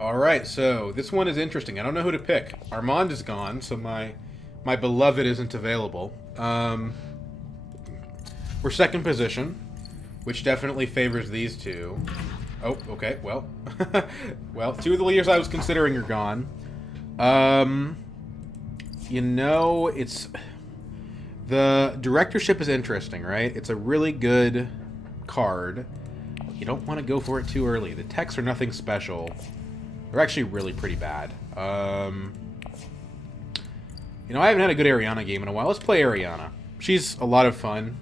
All right, so this one is interesting. I don't know who to pick. Armand is gone, so my beloved isn't available. We're second position, which definitely favors these two. Oh, okay. Well, well, two of the leaders I was considering are gone. Um, it's the directorship is interesting, right? It's a really good card. You don't want to go for it too early. The techs are nothing special. They're actually really pretty bad. I haven't had a good Ariana game in a while. Let's play Ariana. She's a lot of fun.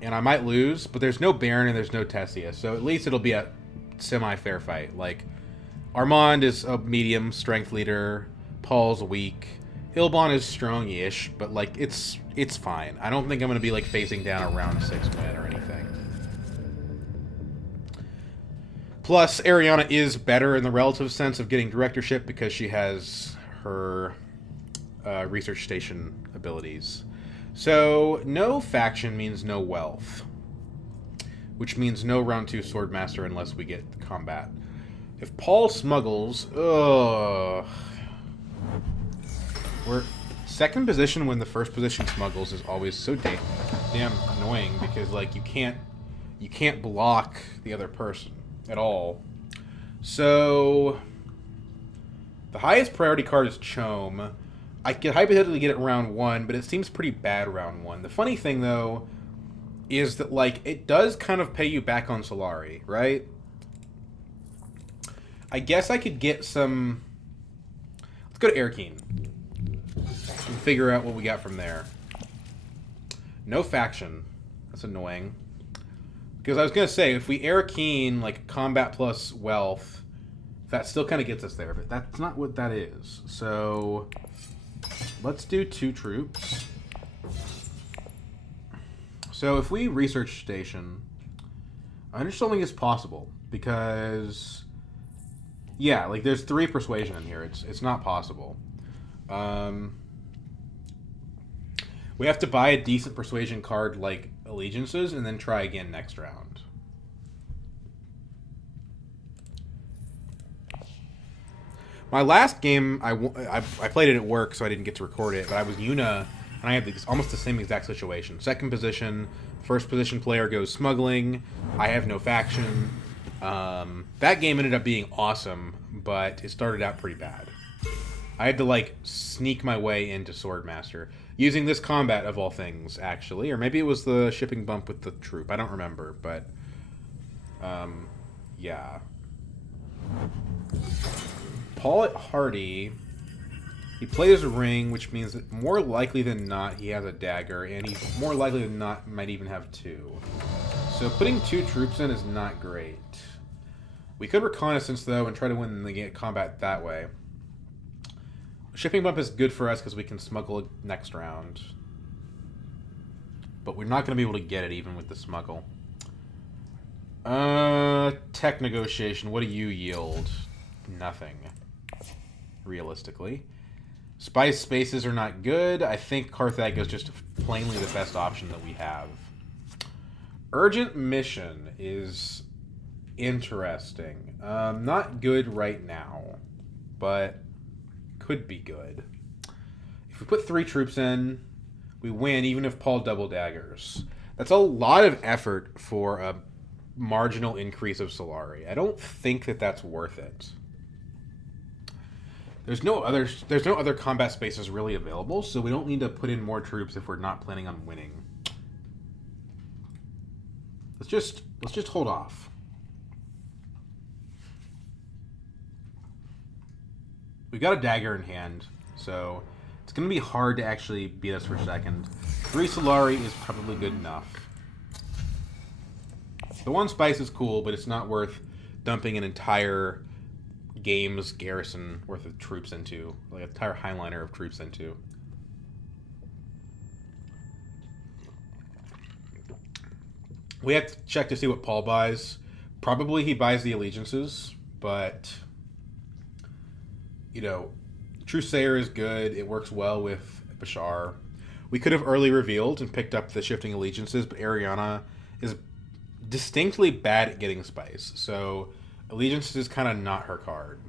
And I might lose, but there's no Baron and there's no Tessia, so at least it'll be a semi-fair fight. Like, Armand is a medium strength leader. Paul's weak. Ilban is strong-ish, but, like, it's fine. I don't think I'm going to be, like, facing down a round 6 win or anything. Plus, Ariana is better in the relative sense of getting directorship because she has her research station abilities. So, no faction means no wealth, which means no round 2 Swordmaster unless we get combat. If Paul smuggles, we're second position when the first position smuggles is always so damn annoying because like you can't block the other person at all. So the highest priority card is Chome. I could hypothetically get it round 1, but it seems pretty bad round 1. The funny thing, though, is that, like, it does kind of pay you back on Solari, right? I guess I could get some... Let's go to Airkeen and figure out what we got from there. No faction. That's annoying. Because I was going to say, if we Airkeen, like, combat plus wealth, that still kind of gets us there, but that's not what that is. So... let's do 2 troops. So if we research station, I just don't think it's possible because, yeah, like there's 3 persuasion in here. It's not possible. We have to buy a decent persuasion card like allegiances and then try again next round. My last game, I played it at work, so I didn't get to record it, but I was Yuna, and I had almost the same exact situation. Second position, first position player goes smuggling, I have no faction. That game ended up being awesome, but it started out pretty bad. I had to, like, sneak my way into Swordmaster, using this combat of all things, actually. Or maybe it was the shipping bump with the troop, I don't remember, but, yeah. Paul at Hardy, he plays a ring, which means that more likely than not he has a dagger, and he more likely than not might even have 2. So putting 2 troops in is not great. We could reconnaissance, though, and try to win the combat that way. Shipping bump is good for us because we can smuggle it next round. But we're not going to be able to get it even with the smuggle. Tech negotiation, what do you yield? Nothing. Realistically. Spice spaces are not good. I think Carthage is just plainly the best option that we have. Urgent mission is interesting. Not good right now, but could be good. If we put 3 troops in, we win even if Paul double daggers. That's a lot of effort for a marginal increase of Solari. I don't think that that's worth it. There's no other combat spaces really available, so we don't need to put in more troops if we're not planning on winning. Let's just hold off. We've got a dagger in hand, so it's going to be hard to actually beat us for second. 3 Solari is probably good enough. The 1 spice is cool, but it's not worth dumping an entire game's garrison worth of troops into, like an entire highliner of troops into. We have to check to see what Paul buys. Probably he buys the allegiances, but you know, Trusayer is good. It works well with Bashar. We could have early revealed and picked up the shifting allegiances, but Ariana is distinctly bad at getting spice. So Allegiance is kind of not her card.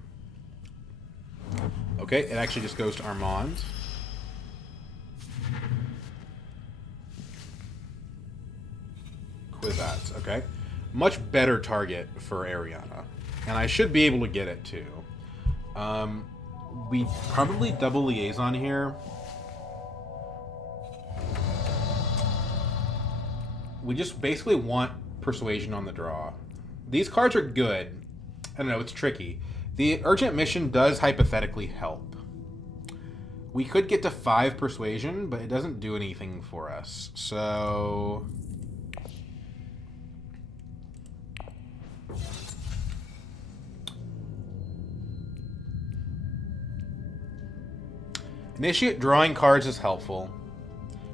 Okay, it actually just goes to Armand. Kwisatz, okay. Much better target for Ariana. And I should be able to get it too. We probably double liaison here. We just basically want persuasion on the draw. These cards are good. I don't know, it's tricky. The urgent mission does hypothetically help. We could get to 5 persuasion, but it doesn't do anything for us. So... Initiate drawing cards is helpful.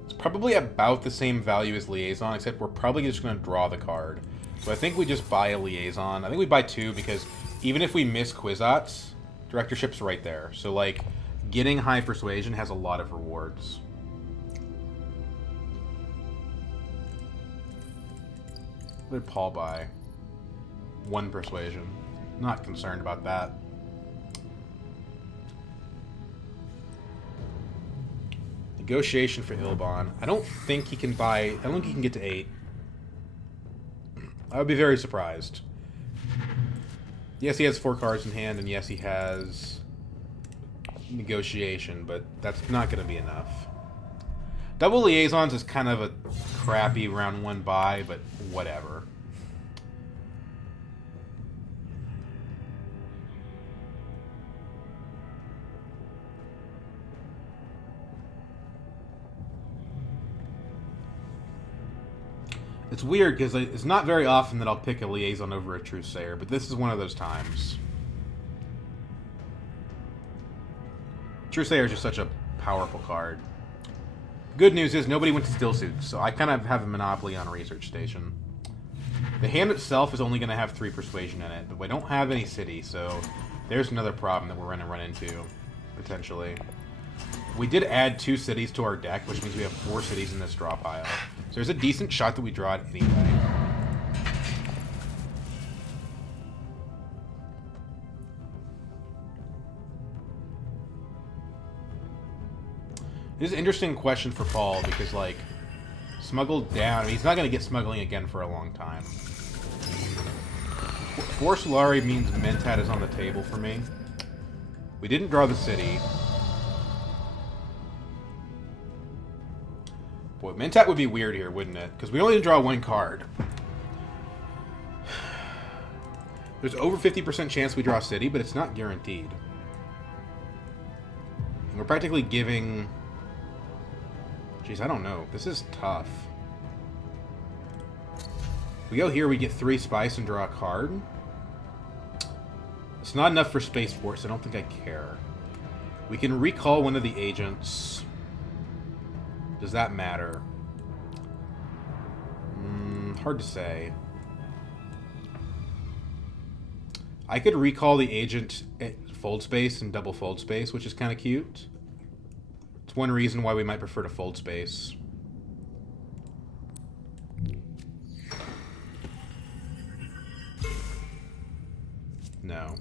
It's probably about the same value as liaison, except we're probably just going to draw the card. So I think we just buy a liaison. I think we buy 2 because even if we miss Kwisatz, directorship's right there. So like getting high persuasion has a lot of rewards. What did Paul buy? 1 persuasion. Not concerned about that. Negotiation for Ilban. I don't think he can buy... I don't think he can get to 8. I would be very surprised. Yes, he has 4 cards in hand, and yes, he has negotiation, but that's not going to be enough. Double liaisons is kind of a crappy round 1 buy, but whatever. It's weird because it's not very often that I'll pick a liaison over a Trusayer, but this is one of those times. Trusayer is just such a powerful card. Good news is nobody went to Stillsuits, so I kind of have a monopoly on a research station. The hand itself is only going to have 3 persuasion in it, but we don't have any city, so there's another problem that we're going to run into, potentially. We did add 2 cities to our deck, which means we have 4 cities in this draw pile. So there's a decent shot that we draw it anyway. This is an interesting question for Paul because, like, smuggled down. I mean, he's not going to get smuggling again for a long time. 4 Solari means Mentat is on the table for me. We didn't draw the city. Boy, Mentat would be weird here, wouldn't it? Because we only draw 1 card. There's over 50% chance we draw city, but it's not guaranteed. And we're practically giving... Jeez, I don't know. This is tough. We go here, we get 3 spice and draw a card. It's not enough for Spaceport, so I don't think I care. We can recall one of the agents... Does that matter? Hard to say. I could recall the agent at fold space and double fold space, which is kind of cute. It's one reason why we might prefer to fold space. No.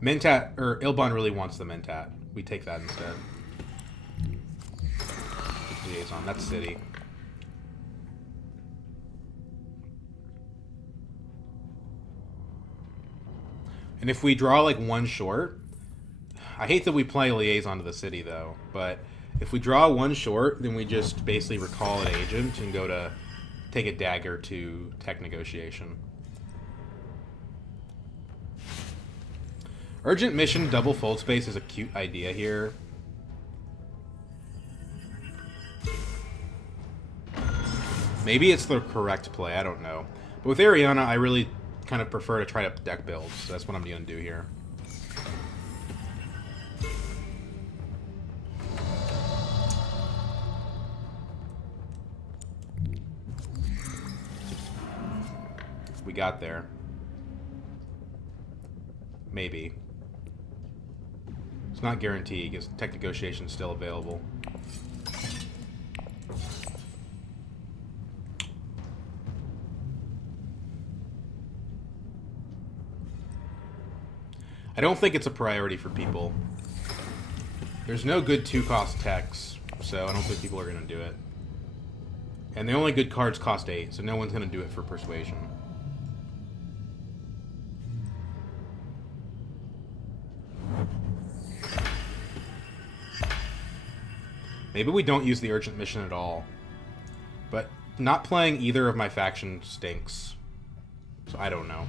Mentat, or Ilban really wants the Mentat. We take that instead. Liaison, that's city. And if we draw like 1 short, I hate that we play liaison to the city though, but if we draw 1 short, then we just basically recall an agent and go to take a dagger to tech negotiation. Urgent mission double fold space is a cute idea here. Maybe it's the correct play, I don't know. But with Ariana, I really kind of prefer to try to deck builds, so that's what I'm going to do here. We got there. Maybe. It's not guaranteed, because tech negotiation is still available. I don't think it's a priority for people. There's no good 2-cost techs, so I don't think people are going to do it. And the only good cards cost 8, so no one's going to do it for Persuasion. Maybe we don't use the urgent mission at all. But not playing either of my factions stinks. So I don't know.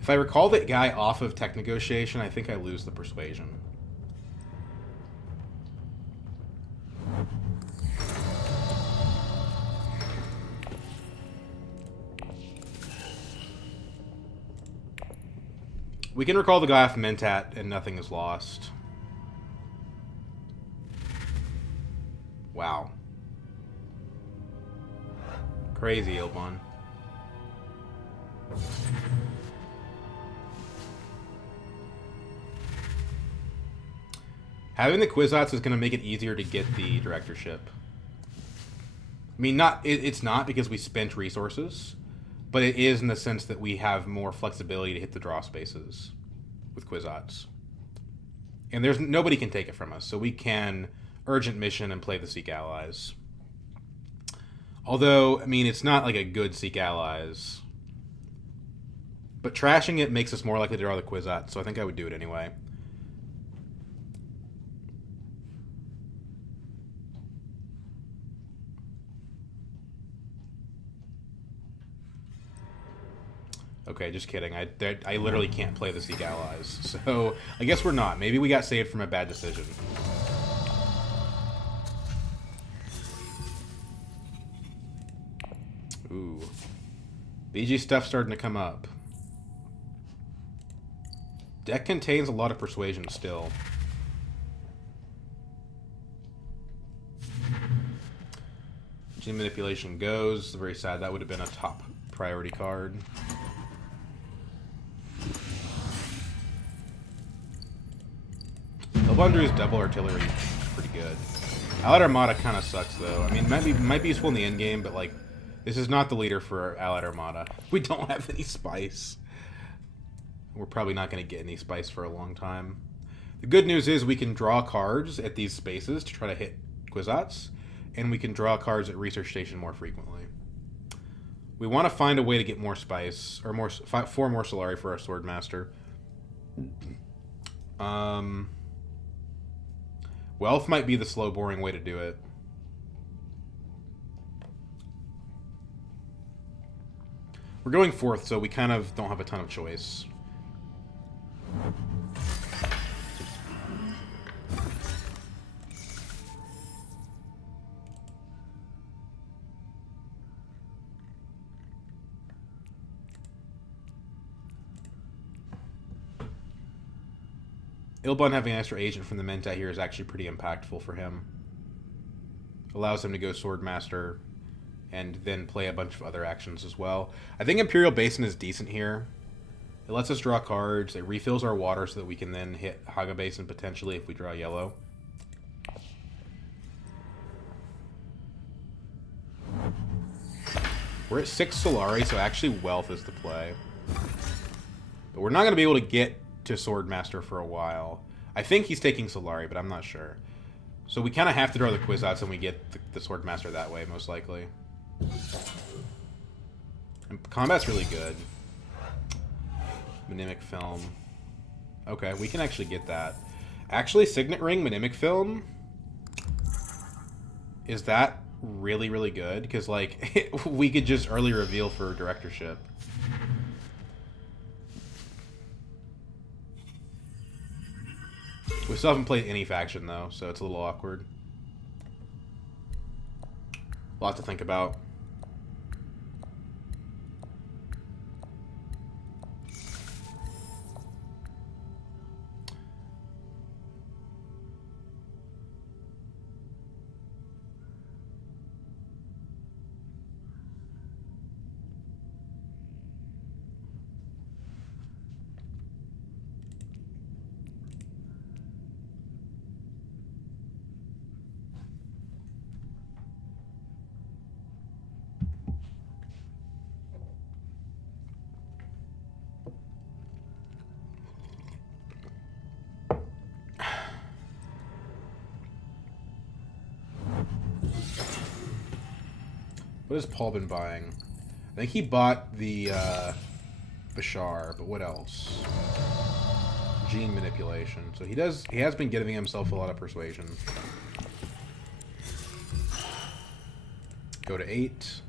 If I recall that guy off of tech negotiation, I think I lose the persuasion. We can recall the guy off Mentat, and nothing is lost. Wow. Crazy, Ilban. Having the Kwisatz is going to make it easier to get the directorship. I mean, it's not because we spent resources, but it is in the sense that we have more flexibility to hit the draw spaces with Kwisatz. And nobody can take it from us, so we can urgent mission and play the Seek Allies. Although, I mean, it's not like a good Seek Allies. But trashing it makes us more likely to draw the Kwisatz, so I think I would do it anyway. Okay, just kidding. I literally can't play the Seek Allies. So, I guess we're not. Maybe we got saved from a bad decision. Ooh. BG stuff starting to come up. Deck contains a lot of persuasion still. Gene manipulation goes. Very sad. That would have been a top priority card. Ilban's double artillery is pretty good. Allied Armada kind of sucks though. I mean, it might be useful in the end game, but like, this is not the leader for Allied Armada. We don't have any spice. We're probably not going to get any spice for a long time. The good news is we can draw cards at these spaces to try to hit Kwisatz, and we can draw cards at Research Station more frequently. We want to find a way to get more spice, or 4 more Solari for our Swordmaster. Wealth might be the slow, boring way to do it. We're going 4th, so we kind of don't have a ton of choice. Ilban having an extra agent from the Mentat here is actually pretty impactful for him. Allows him to go Swordmaster and then play a bunch of other actions as well. I think Imperial Basin is decent here. It lets us draw cards. It refills our water so that we can then hit Haga Basin potentially if we draw yellow. We're at 6 Solari, so actually Wealth is the play. But we're not going to be able to get to Swordmaster for a while. I think he's taking Solari, but I'm not sure. So we kind of have to draw the Kwisatz and we get the Swordmaster that way, most likely. And combat's really good. Mnemic Film. Okay, we can actually get that. Actually, Signet Ring, Mnemic Film. Is that really, really good? Because, like, we could just early reveal for directorship. We still haven't played any faction, though, so it's a little awkward. A lot to think about. What has Paul been buying? I think he bought the Bashar, but what else? Gene manipulation. So he has been giving himself a lot of persuasion. Go to 8.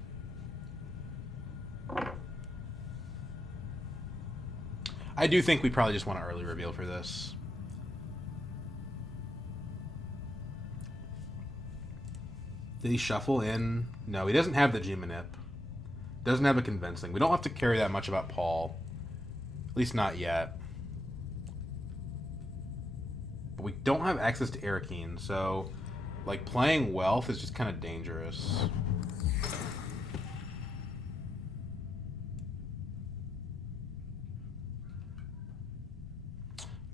I do think we probably just want an early reveal for this. Did he shuffle in? No, he doesn't have the G-Manip. Doesn't have a convincing. We don't have to carry that much about Paul. At least not yet. But we don't have access to Arakeen, so like playing Wealth is just kind of dangerous.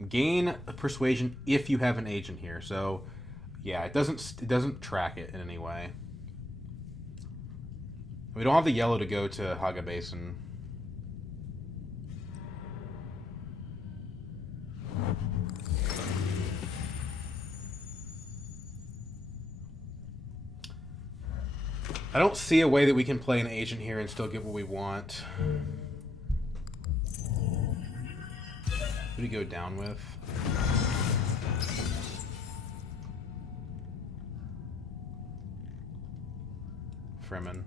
Gain a persuasion if you have an agent here. So yeah, it doesn't track it in any way. We don't have the yellow to go to Haga Basin. I don't see a way that we can play an agent here and still get what we want. Who do we go down with? Fremen.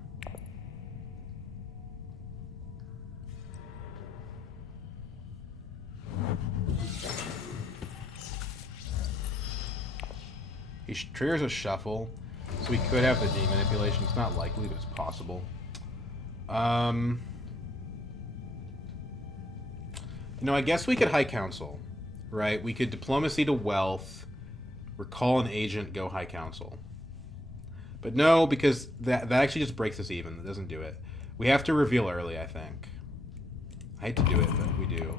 He triggers a shuffle, so we could have the D manipulation. It's not likely, but it's possible. You know, I guess we could High Council, right? We could Diplomacy to Wealth, recall an agent, go High Council. But no, because that actually just breaks us even. It doesn't do it. We have to reveal early, I think. I hate to do it, but we do.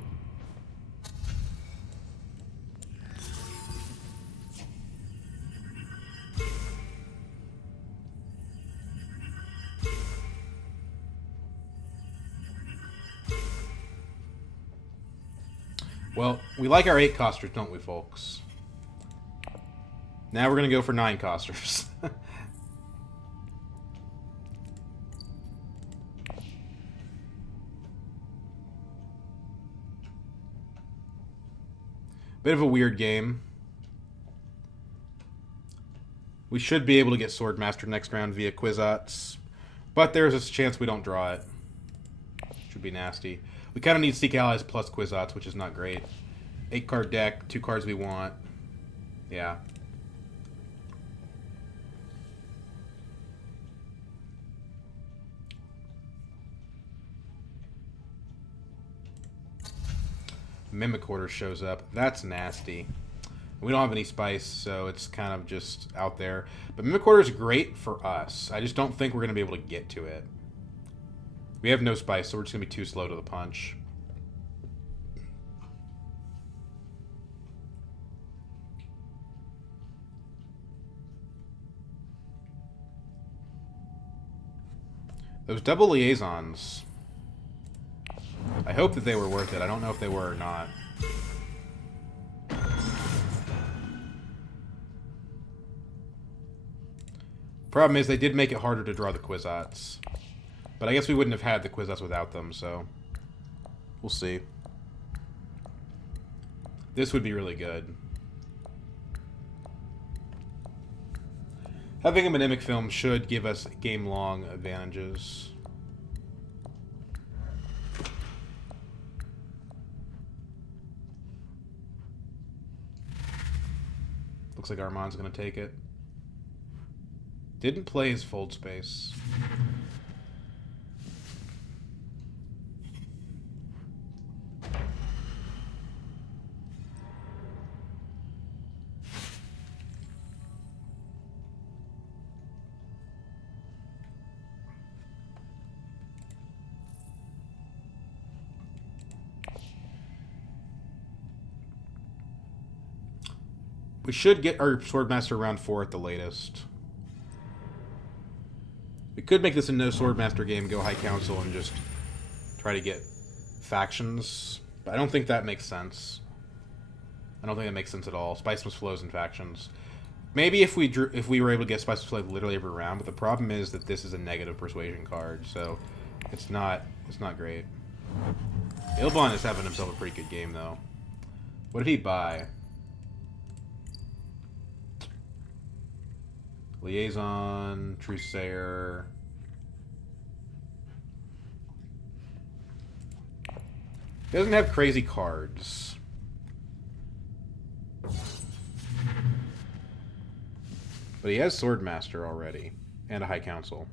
Well, we like our 8 costers, don't we, folks? Now we're going to go for 9 costers. Bit of a weird game. We should be able to get Swordmaster next round via Kwisatz, but there's a chance we don't draw it. Should be nasty. We kind of need Seek Allies plus Kwisatz, which is not great. 8-card deck, 2 cards we want. Yeah. Mimic Order shows up. That's nasty. We don't have any spice, so it's kind of just out there. But Mimic Order is great for us. I just don't think we're going to be able to get to it. We have no spice, so we're just going to be too slow to the punch. Those double liaisons. I hope that they were worth it. I don't know if they were or not. Problem is, they did make it harder to draw the Kwisatz. But I guess we wouldn't have had the Kwisatz without them, so we'll see. This would be really good. Having a Mnemonic film should give us game-long advantages. Looks like Armand's going to take it. Didn't play his fold space. We should get our Swordmaster round 4 at the latest. We could make this a no Swordmaster game, go High Council, and just try to get factions. But I don't think that makes sense. I don't think that makes sense at all. Spice must flows in factions. Maybe if we were able to get spices to play literally every round, but the problem is that this is a negative persuasion card, so it's not great. Ilban is having himself a pretty good game though. What did he buy? Liaison, Trusayer. He doesn't have crazy cards. But he has Swordmaster already. And a High Council.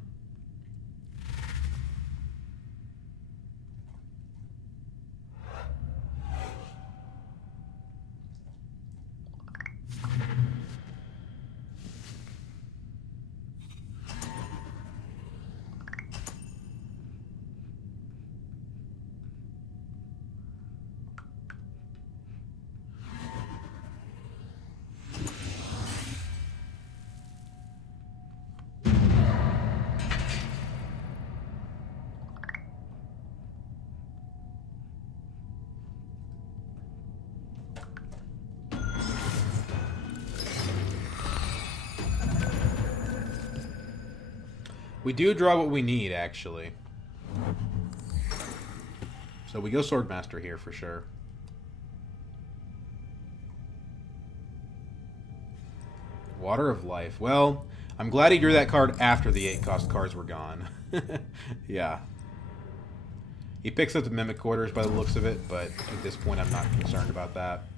We do draw what we need, actually. So we go Swordmaster here for sure. Water of Life. Well, I'm glad he drew that card after the 8-cost cards were gone. Yeah. He picks up the Mimic Quarters by the looks of it, but at this point I'm not concerned about that.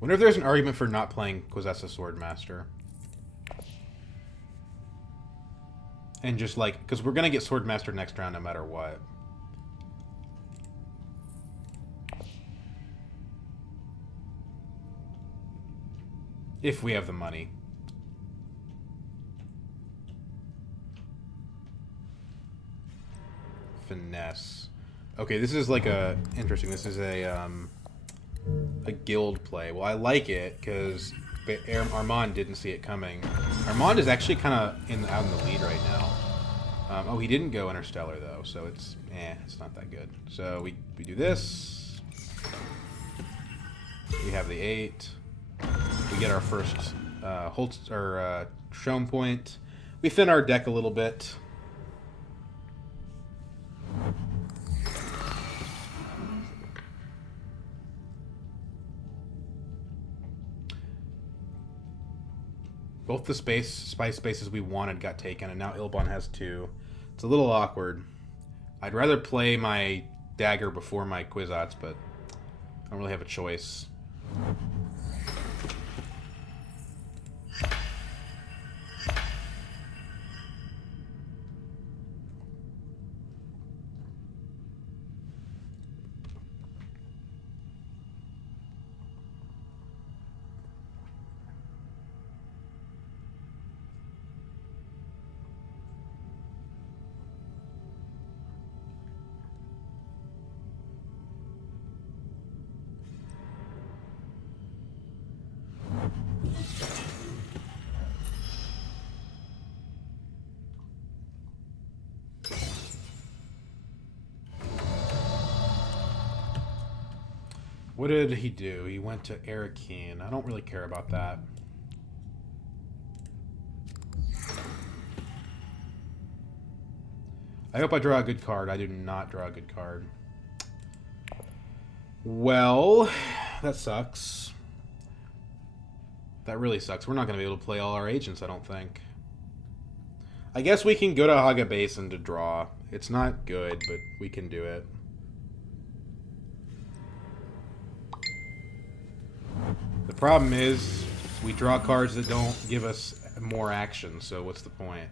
Wonder if there's an argument for not playing Quizessa Swordmaster. And just like, because we're going to get Swordmaster next round no matter what. If we have the money. Finesse. Okay, this is like a, interesting, this is a guild play. Well, I like it because Armand didn't see it coming. Armand is actually kind of out in the lead right now. Oh, he didn't go Interstellar though, so it's not that good. So we do this. We have the 8. We get our first Shome point. We thin our deck a little bit. Both the spice spaces we wanted got taken, and now Ilban has 2. It's a little awkward. I'd rather play my dagger before my Kwisatz, but I don't really have a choice. What did he do? He went to Arakeen. I don't really care about that. I hope I draw a good card. I do not draw a good card. Well, that sucks. That really sucks. We're not going to be able to play all our agents, I don't think. I guess we can go to Haga Basin to draw. It's not good, but we can do it. The problem is, we draw cards that don't give us more action, so what's the point?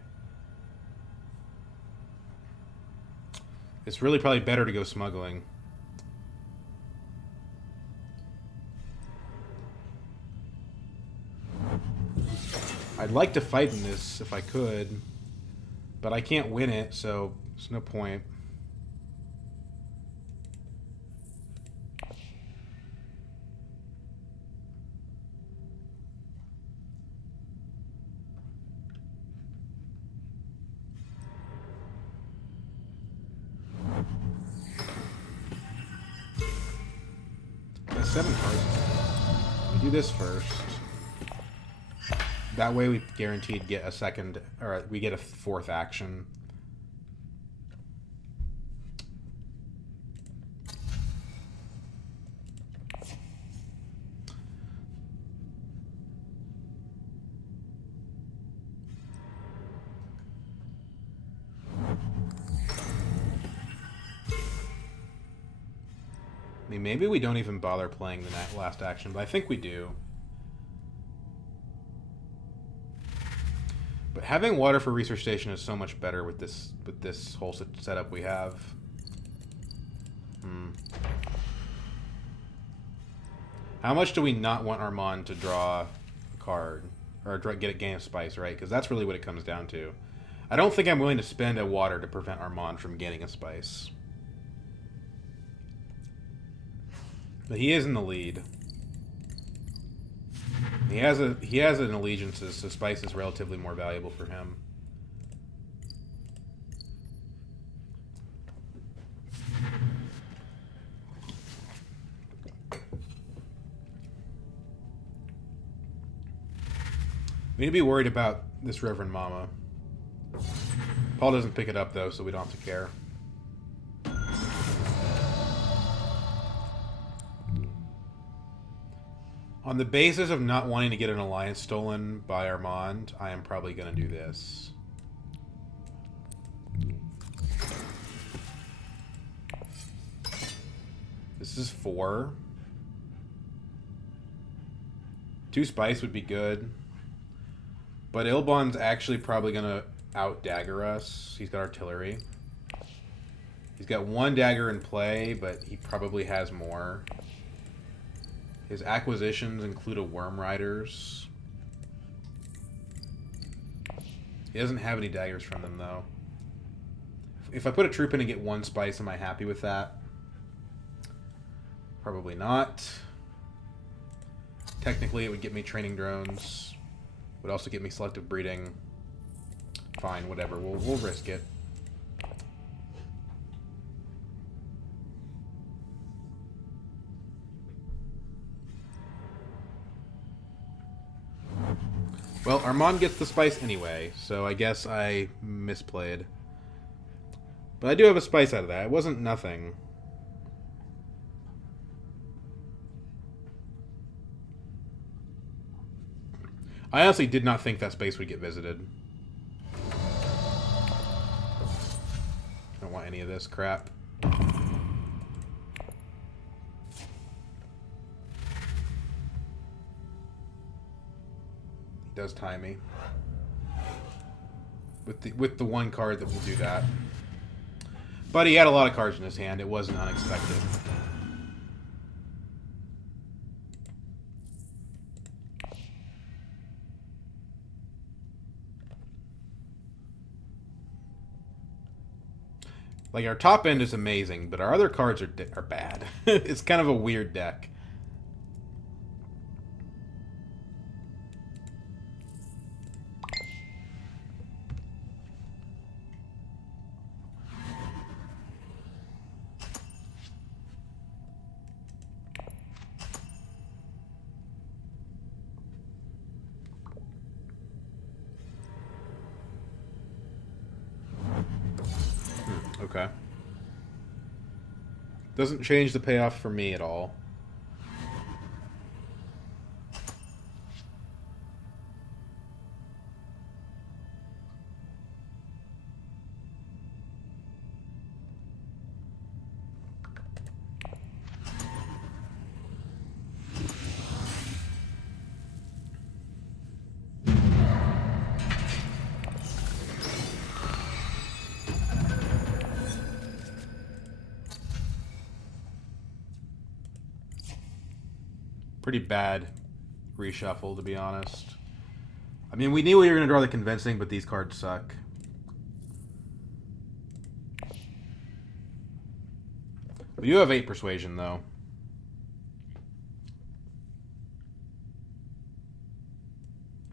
It's really probably better to go smuggling. I'd like to fight in this if I could, but I can't win it, so there's no point. 7 cards. We do this first. That way we guaranteed get a second, or we get a 4th action. I mean, maybe we don't even bother playing the last action, but I think we do. But having water for research station is so much better with this whole setup we have. How much do we not want Armand to draw a card? Or get a Gain of Spice, right? Because that's really what it comes down to. I don't think I'm willing to spend a water to prevent Armand from gaining a Spice. But he is in the lead. He has an allegiances, so Spice is relatively more valuable for him. We need to be worried about this Reverend Mama. Paul doesn't pick it up though, so we don't have to care. On the basis of not wanting to get an alliance stolen by Armand, I am probably going to do this. This is 4. 2 Spice would be good. But Ilban's actually probably going to out-dagger us. He's got artillery. He's got 1 dagger in play, but he probably has more. His acquisitions include a Worm Riders. He doesn't have any daggers from them, though. If I put a troop in and get 1 Spice, am I happy with that? Probably not. Technically, it would get me training drones. Would also get me selective breeding. Fine, whatever. We'll risk it. Well, Armand gets the Spice anyway, so I guess I misplayed. But I do have a Spice out of that. It wasn't nothing. I honestly did not think that space would get visited. Don't want any of this crap. Does tie me with the 1 card that will do that, but he had a lot of cards in his hand. It wasn't unexpected. Like, our top end is amazing, but our other cards are bad. It's kind of a weird deck. Okay. Doesn't change the payoff for me at all. Pretty bad reshuffle, to be honest. I mean, we knew we were going to draw the convincing, but these cards suck. We do have 8 persuasion, though.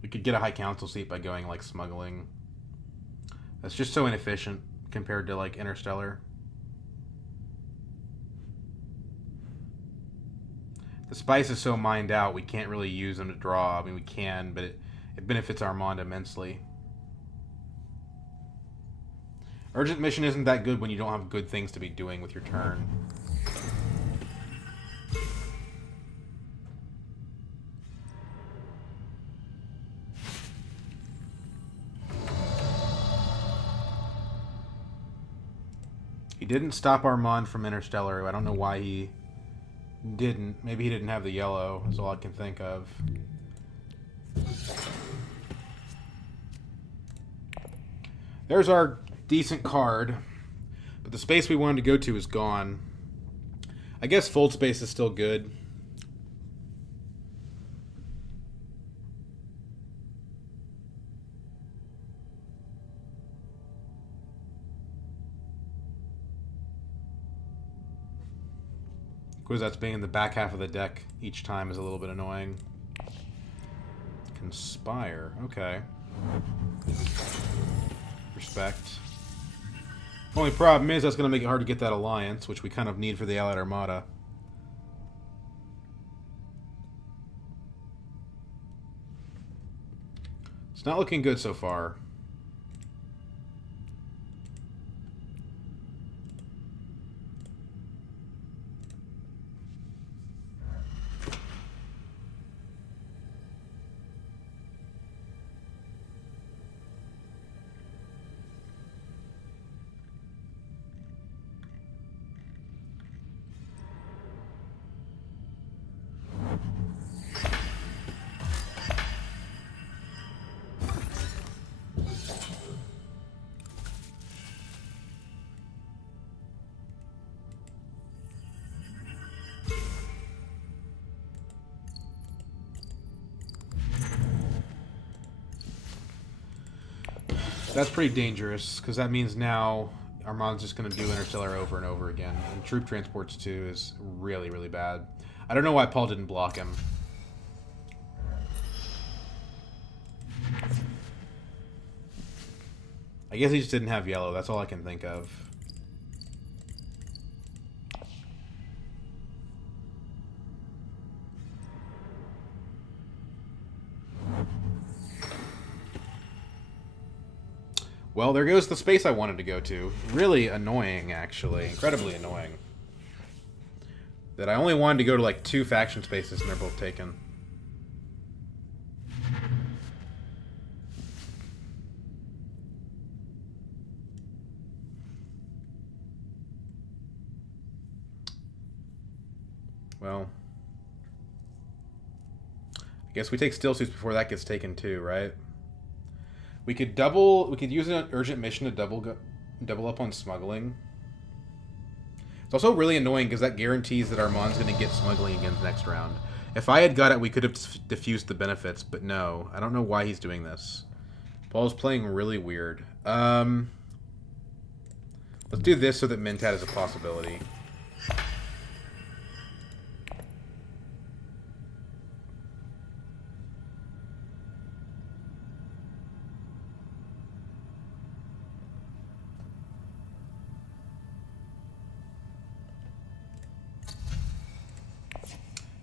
We could get a high council seat by going, like, smuggling. That's just so inefficient compared to, like, Interstellar. The spice is so mined out, we can't really use them to draw. I mean, we can, but it benefits Armand immensely. Urgent mission isn't that good when you don't have good things to be doing with your turn. He didn't stop Armand from Interstellar. I don't know why he didn't. Maybe he didn't have the yellow, is all I can think of. There's our decent card. But the space we wanted to go to is gone. I guess fold space is still good. Because that's being in the back half of the deck each time is a little bit annoying. Conspire. Okay. Respect. Only problem is that's going to make it hard to get that alliance, which we kind of need for the Allied Armada. It's not looking good so far. That's pretty dangerous, because that means now Armand's just going to do Interstellar over and over again. And Troop Transports 2 is really, really bad. I don't know why Paul didn't block him. I guess he just didn't have yellow. That's all I can think of. Well, there goes the space I wanted to go to. Really annoying, actually. Incredibly annoying. That I only wanted to go to like 2 faction spaces and they're both taken. Well, I guess we take still suits before that gets taken too, right? We could use an urgent mission to double up on smuggling. It's also really annoying because that guarantees that Armand's going to get smuggling again next round. If I had got it, we could have diffused the benefits, but no. I don't know why he's doing this. Paul's playing really weird. Let's do this so that Mentat is a possibility.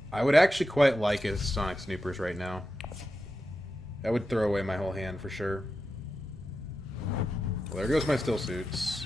I would actually quite like it as Sonic Snoopers right now. I would throw away my whole hand for sure. Well, there goes my still suits.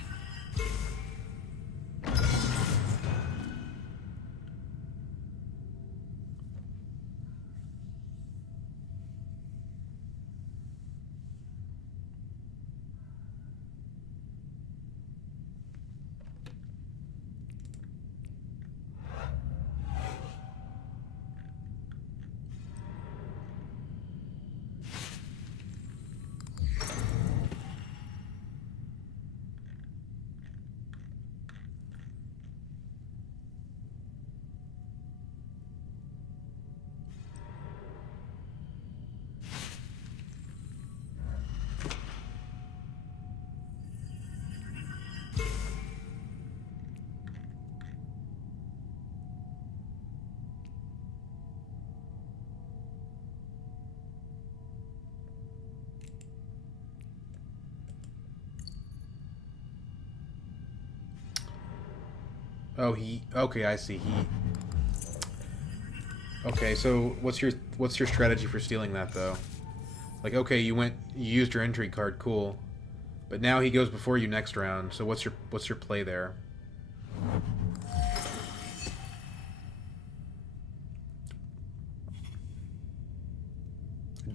Oh, okay, I see. Okay, so what's your strategy for stealing that though? Like, okay, you used your intrigue card, cool, but now he goes before you next round. So what's your play there?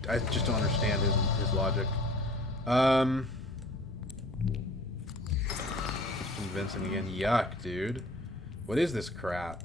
I just don't understand his logic. Convincing again. Yuck, dude. What is this crap?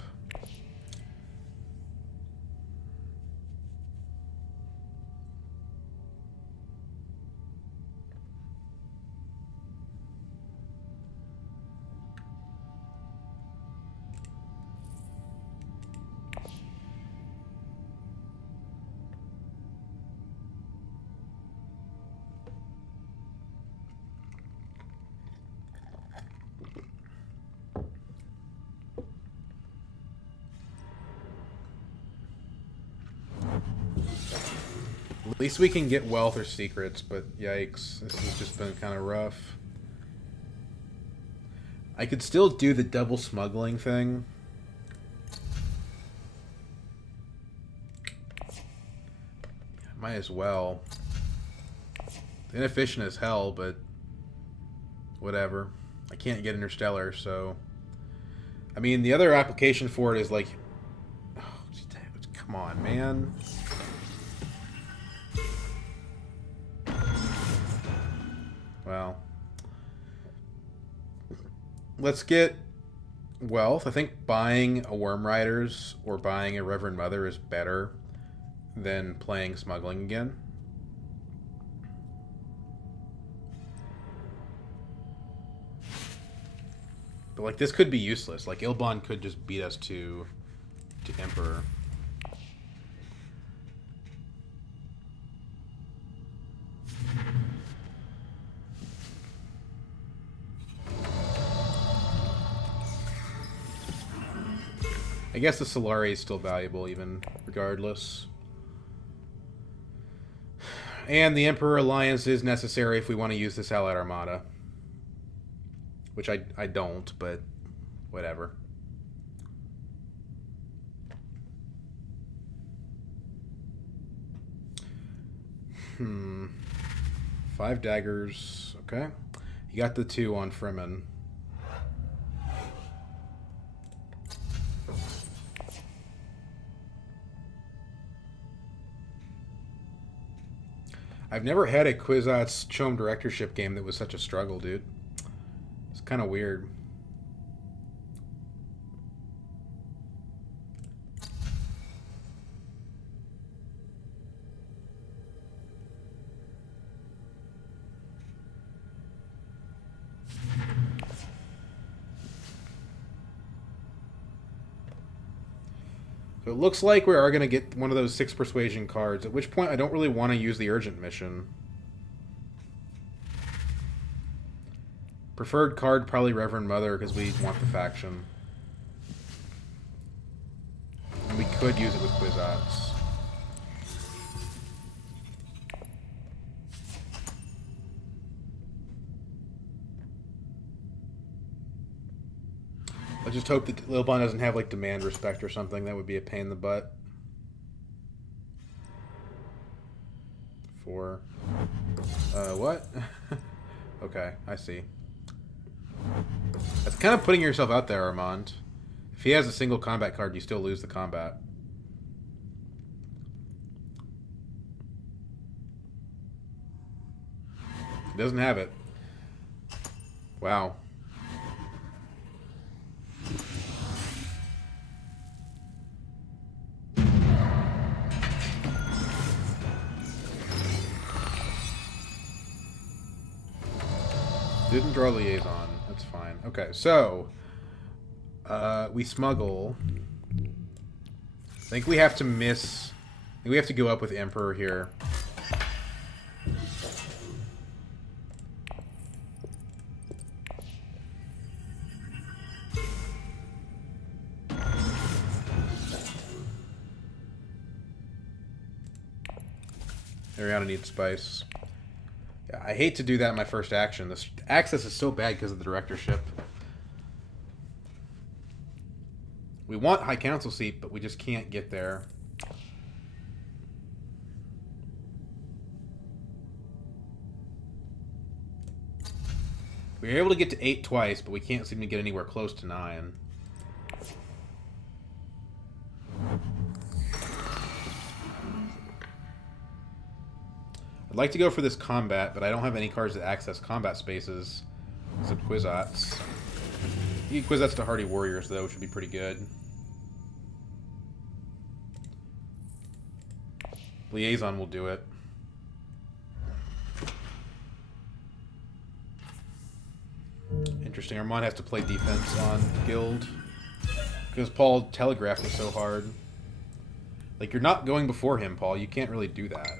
At least we can get wealth or secrets, but yikes. This has just been kind of rough. I could still do the double smuggling thing. Might as well. Inefficient as hell, but whatever. I can't get Interstellar, so... I mean, the other application for it is like... Oh, come on, man. Well, let's get wealth. I think buying a Worm Riders or buying a Reverend Mother is better than playing smuggling again. But like this could be useless. Like Ilban could just beat us to Emperor. I guess the Solari is still valuable, even regardless. And the Emperor Alliance is necessary if we want to use this Allied Armada. Which I don't, but whatever. Hmm. 5 daggers. Okay. You got the 2 on Fremen. I've never had a Kwisatz Chom directorship game that was such a struggle, dude. It's kind of weird. So it looks like we are going to get one of those 6 persuasion cards, at which point I don't really want to use the urgent mission. Preferred card, probably Reverend Mother, because we want the faction. And we could use it with Kwisatz. I just hope that Ilban doesn't have, like, demand respect or something. That would be a pain in the butt. 4. What? Okay, I see. That's kind of putting yourself out there, Armand. If he has a single combat card, you still lose the combat. He doesn't have it. Wow. Didn't draw liaison. That's fine. Okay, so we smuggle. I think we have to miss. I think we have to go up with Emperor here. Ariana needs spice. Yeah, I hate to do that in my first action. This access is so bad because of the directorship. We want High Council seat, but we just can't get there. We were able to get to 8 twice, but we can't seem to get anywhere close to 9. I'd like to go for this combat, but I don't have any cards that access combat spaces, except Kwisatz. You get Kwisatz to Hardy Warriors, though, which would be pretty good. Liaison will do it. Interesting. Armand has to play defense on Guild. Because Paul telegraphed it so hard. Like, you're not going before him, Paul. You can't really do that.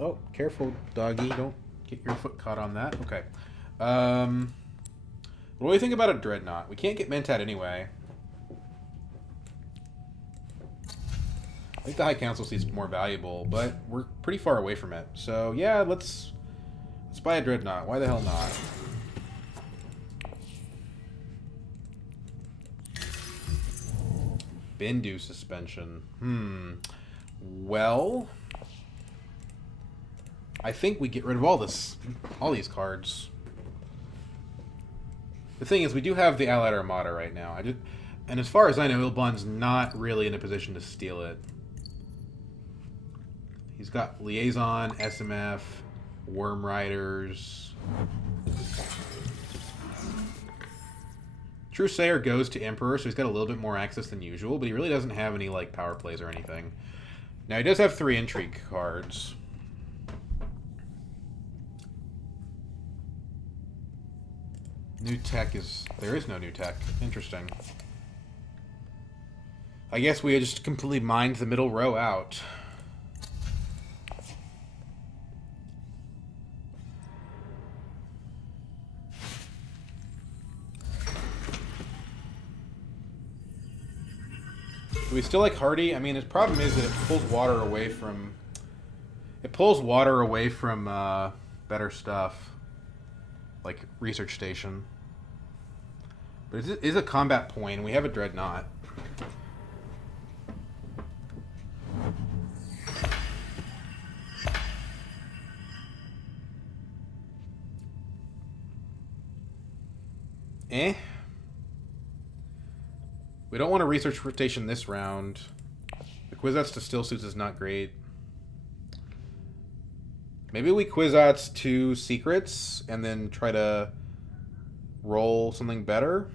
Oh, careful, doggy. Don't get your foot caught on that. Okay. What do you think about a Dreadnought? We can't get Mentat anyway. I think the High Council seems more valuable, but we're pretty far away from it. So, yeah, let's buy a Dreadnought. Why the hell not? Bendu suspension. Well, I think we get rid of all these cards. The thing is, we do have the Allied Armada right now. And as far as I know, Ilban's not really in a position to steal it. He's got Liaison, SMF, Worm Riders. True Sayer goes to Emperor, so he's got a little bit more access than usual, but he really doesn't have any like power plays or anything. Now, he does have 3 intrigue cards. New tech is... There is no new tech. Interesting. I guess we just completely mined the middle row out. Do we still like Hardy? I mean, his problem is that it pulls water away from... It pulls water away from better stuff. Like Research Station. But it is a combat point, and we have a Dreadnought. We don't want to Research Station this round. The Kwisatz to Still Suits is not great. Maybe we Kwisatz 2 secrets and then try to roll something better.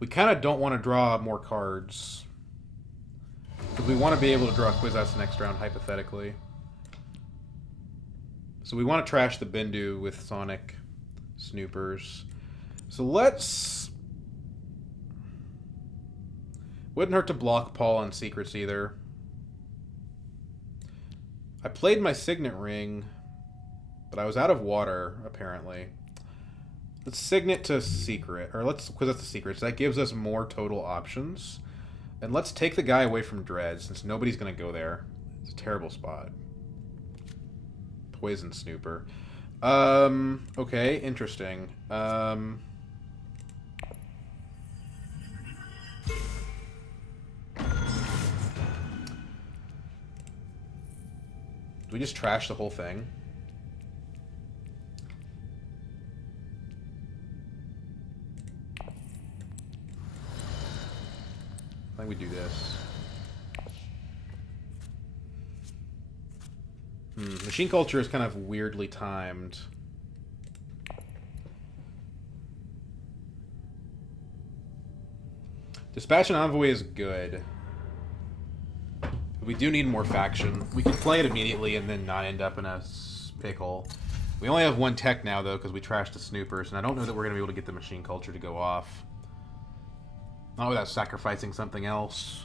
We kind of don't want to draw more cards. Because we want to be able to draw Kwisatz next round, hypothetically. So we want to trash the Bendu with Sonic Snoopers. So let's... Wouldn't hurt to block Paul on secrets either. I played my Signet Ring, but I was out of water, apparently. Let's Signet to Secret, or let's Kwisatz the Secrets. That gives us more total options. And let's take the guy away from Dread, since nobody's going to go there. It's a terrible spot. Poison Snooper. Okay, interesting. Do we just trash the whole thing? I think we do this. Machine Culture is kind of weirdly timed. Dispatch an Envoy is good. We do need more faction. We can play it immediately and then not end up in a pickle. We only have 1 tech now, though, because we trashed the Snoopers, and I don't know that we're going to be able to get the Machine Culture to go off. Not without sacrificing something else.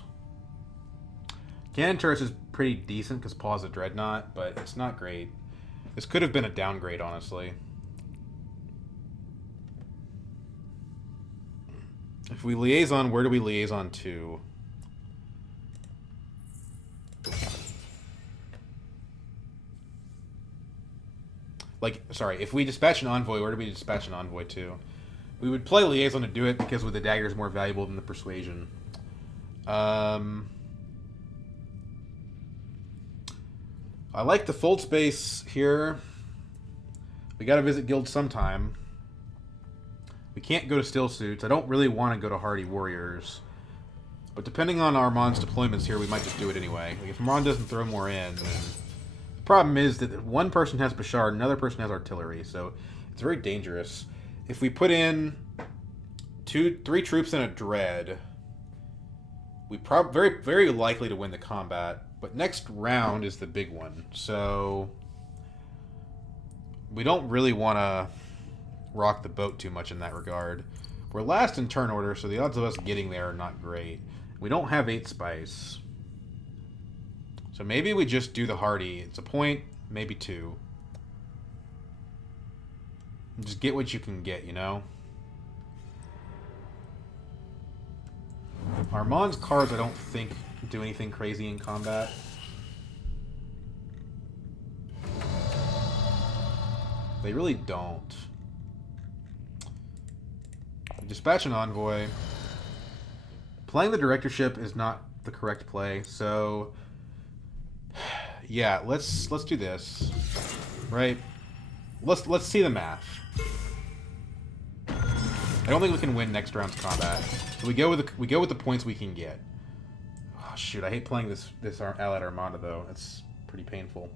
Cannon Turrets is pretty decent because Paul's a Dreadnought, but it's not great. This could have been a downgrade, honestly. If we liaison, where do we liaison to? Like, sorry, if we dispatch an envoy, where do we dispatch an envoy to? We would play liaison to do it because with the dagger is more valuable than the persuasion. I like the fold space here. We gotta visit guild sometime. We can't go to still suits. I don't really want to go to hardy warriors. But depending on Armand's deployments here, we might just do it anyway. Like if Armand doesn't throw more in, then... The problem is that one person has Bashard, another person has artillery, so it's very dangerous. If we put in 3 troops and a dread, we very likely to win the combat. But next round is the big one, so we don't really want to rock the boat too much in that regard. We're last in turn order, so the odds of us getting there are not great. We don't have 8 spice. So maybe we just do the hardy. It's a point, maybe 2. Just get what you can get, you know? Armand's cards I don't think do anything crazy in combat. They really don't. Dispatch an envoy. Playing the directorship is not the correct play, so... Yeah, let's do this, right? Let's see the math. I don't think we can win next round's combat, so we go with the points we can get. Oh shoot, I hate playing this Allied Armada though. It's pretty painful.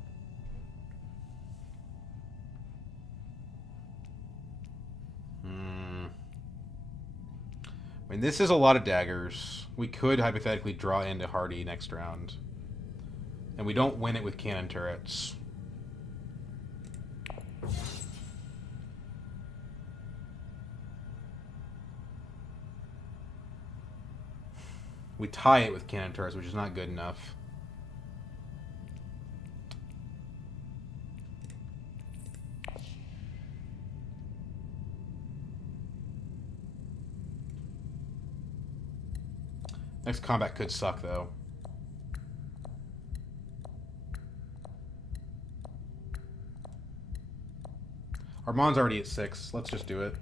I mean, this is a lot of daggers. We could hypothetically draw into hardy next round. And we don't win it with cannon turrets. We tie it with cannon turrets, which is not good enough. Next combat could suck, though. Armand's already at 6. Let's just do it.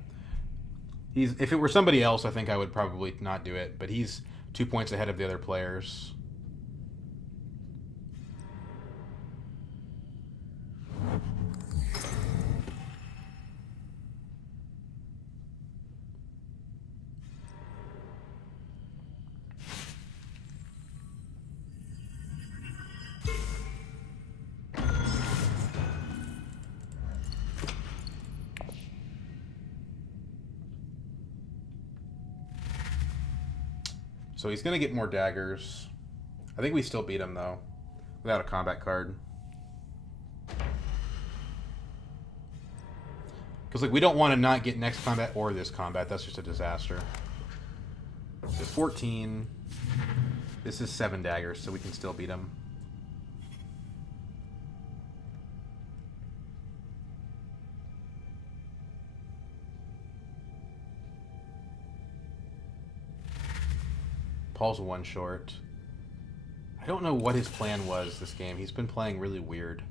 If it were somebody else, I think I would probably not do it. But he's 2 points ahead of the other players. So he's going to get more daggers. I think we still beat him, though, without a combat card. Because like, we don't want to not get next combat or this combat. That's just a disaster. So 14. This is 7 daggers, so we can still beat him. Paul's 1 short. I don't know what his plan was this game. He's been playing really weird.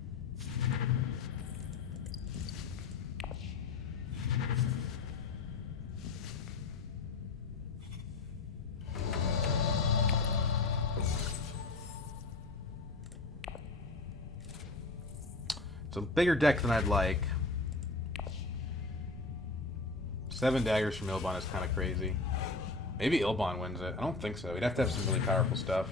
It's a bigger deck than I'd like. 7 daggers from Ilban is kind of crazy. Maybe Ilban wins it. I don't think so. He'd have to have some really powerful stuff.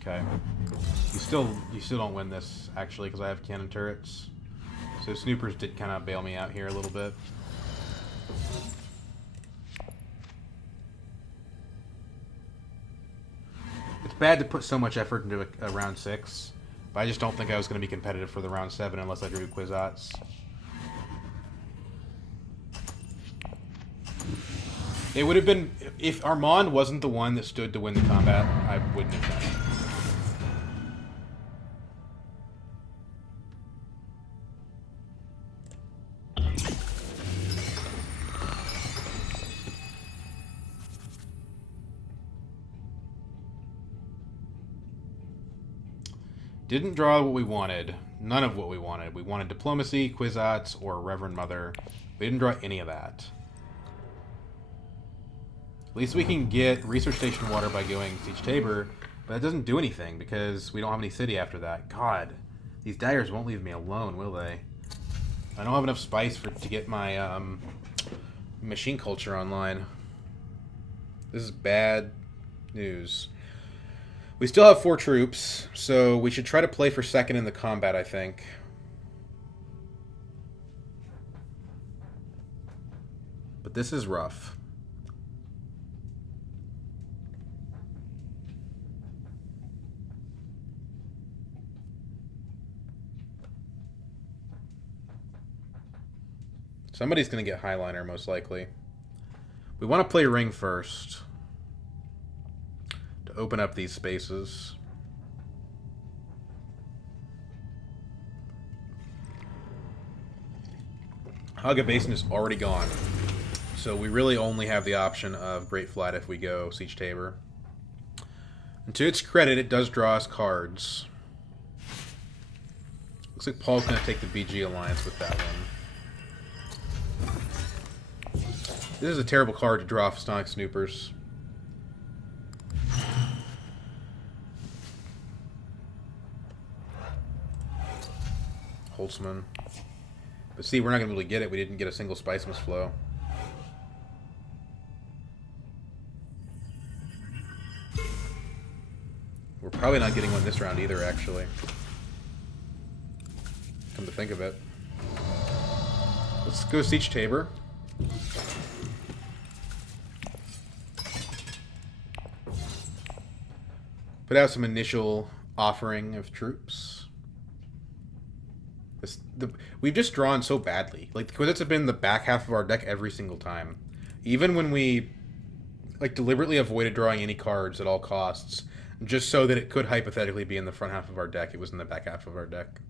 Okay. You still don't win this, actually, because I have cannon turrets. So Snoopers did kind of bail me out here a little bit. It's bad to put so much effort into a round 6, but I just don't think I was going to be competitive for the round 7 unless I drew Kwisatz. It would have been... If Armand wasn't the one that stood to win the combat, I wouldn't have done it. Didn't draw what we wanted. None of what we wanted. We wanted Diplomacy, Kwisatz, or Reverend Mother. We didn't draw any of that. At least we can get Research Station Water by going Siege Tabor, but that doesn't do anything because we don't have any city after that. God, these daggers won't leave me alone, will they? I don't have enough spice to get my machine culture online. This is bad news. We still have 4 troops, so we should try to play for second in the combat, I think. But this is rough. Somebody's going to get Highliner, most likely. We want to play Ring first to open up these spaces. Haga Basin is already gone, so we really only have the option of Great Flight if we go Siege Tabor. And to its credit, it does draw us cards. Looks like Paul's going to take the BG Alliance with that one. This is a terrible card to draw for Sonic Snoopers. Holtzman. But see, we're not going to be able to get it. We didn't get a single Spice Mist Flow. We're probably not getting one this round either, actually. Come to think of it. Let's go Siege Tabor. Put out some initial offering of troops. We've just drawn so badly. Like, the Kwisatz have been the back half of our deck every single time. Even when we, like, deliberately avoided drawing any cards at all costs, just so that it could hypothetically be in the front half of our deck, it was in the back half of our deck.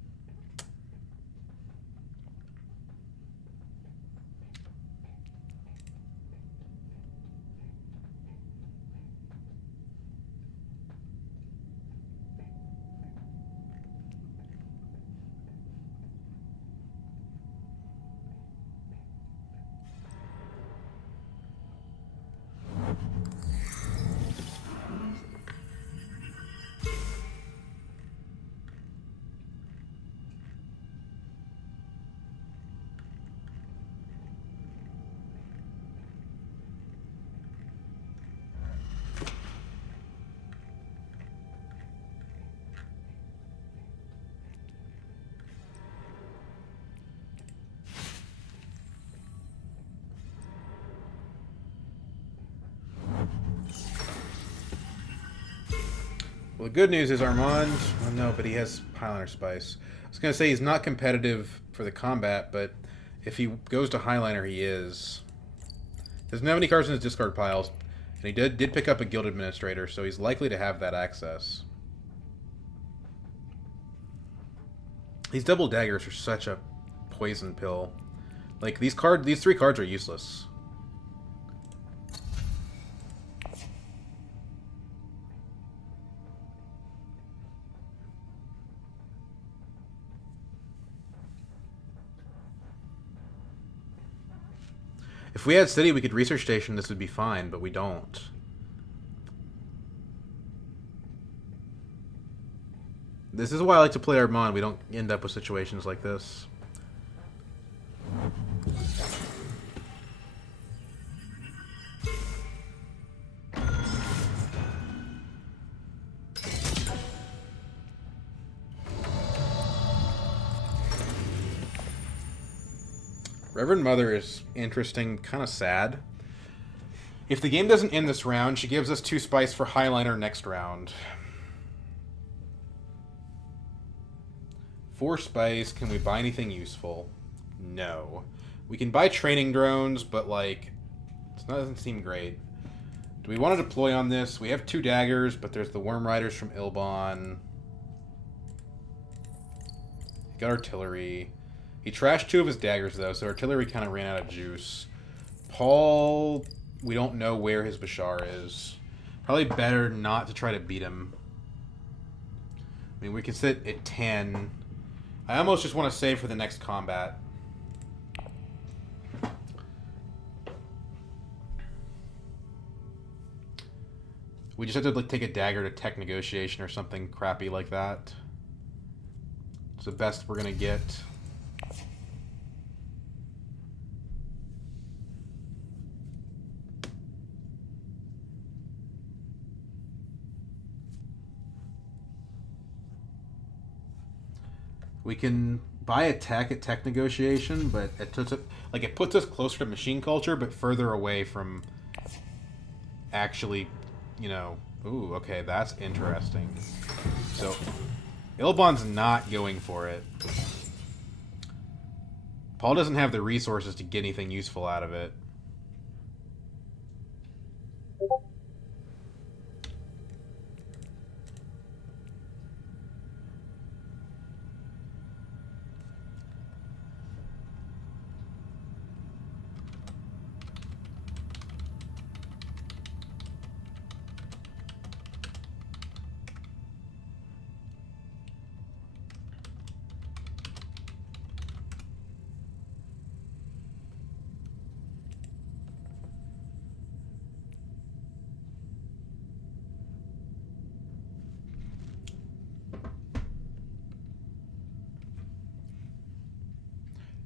Well, the good news is Armand... Well, no, but he has Highliner Spice. I was going to say he's not competitive for the combat, but if he goes to Highliner, he is. He doesn't have any cards in his discard piles, and he did pick up a Guild Administrator, so he's likely to have that access. These double daggers are such a poison pill. Like, these 3 cards are useless. If we had City, we could Research Station, this would be fine, but we don't. This is why I like to play Armand. We don't end up with situations like this. Reverend Mother is interesting, kind of sad. If the game doesn't end this round, she gives us 2 spice for Highliner next round. 4 spice. Can we buy anything useful? No. We can buy training drones, but, like, That doesn't seem great. Do we want to deploy on this? We have 2 daggers, but there's the Worm Riders from Ilban. Got artillery. He trashed 2 of his daggers, though, so artillery kind of ran out of juice. Paul, we don't know where his Bashar is. Probably better not to try to beat him. I mean, we can sit at 10. I almost just want to save for the next combat. We just have to like take a dagger to tech negotiation or something crappy like that. It's the best we're gonna get. We can buy a tech at tech negotiation, but it puts us closer to machine culture, but further away from actually, you know. Ooh, okay, that's interesting. So, Ilban's not going for it. Paul doesn't have the resources to get anything useful out of it.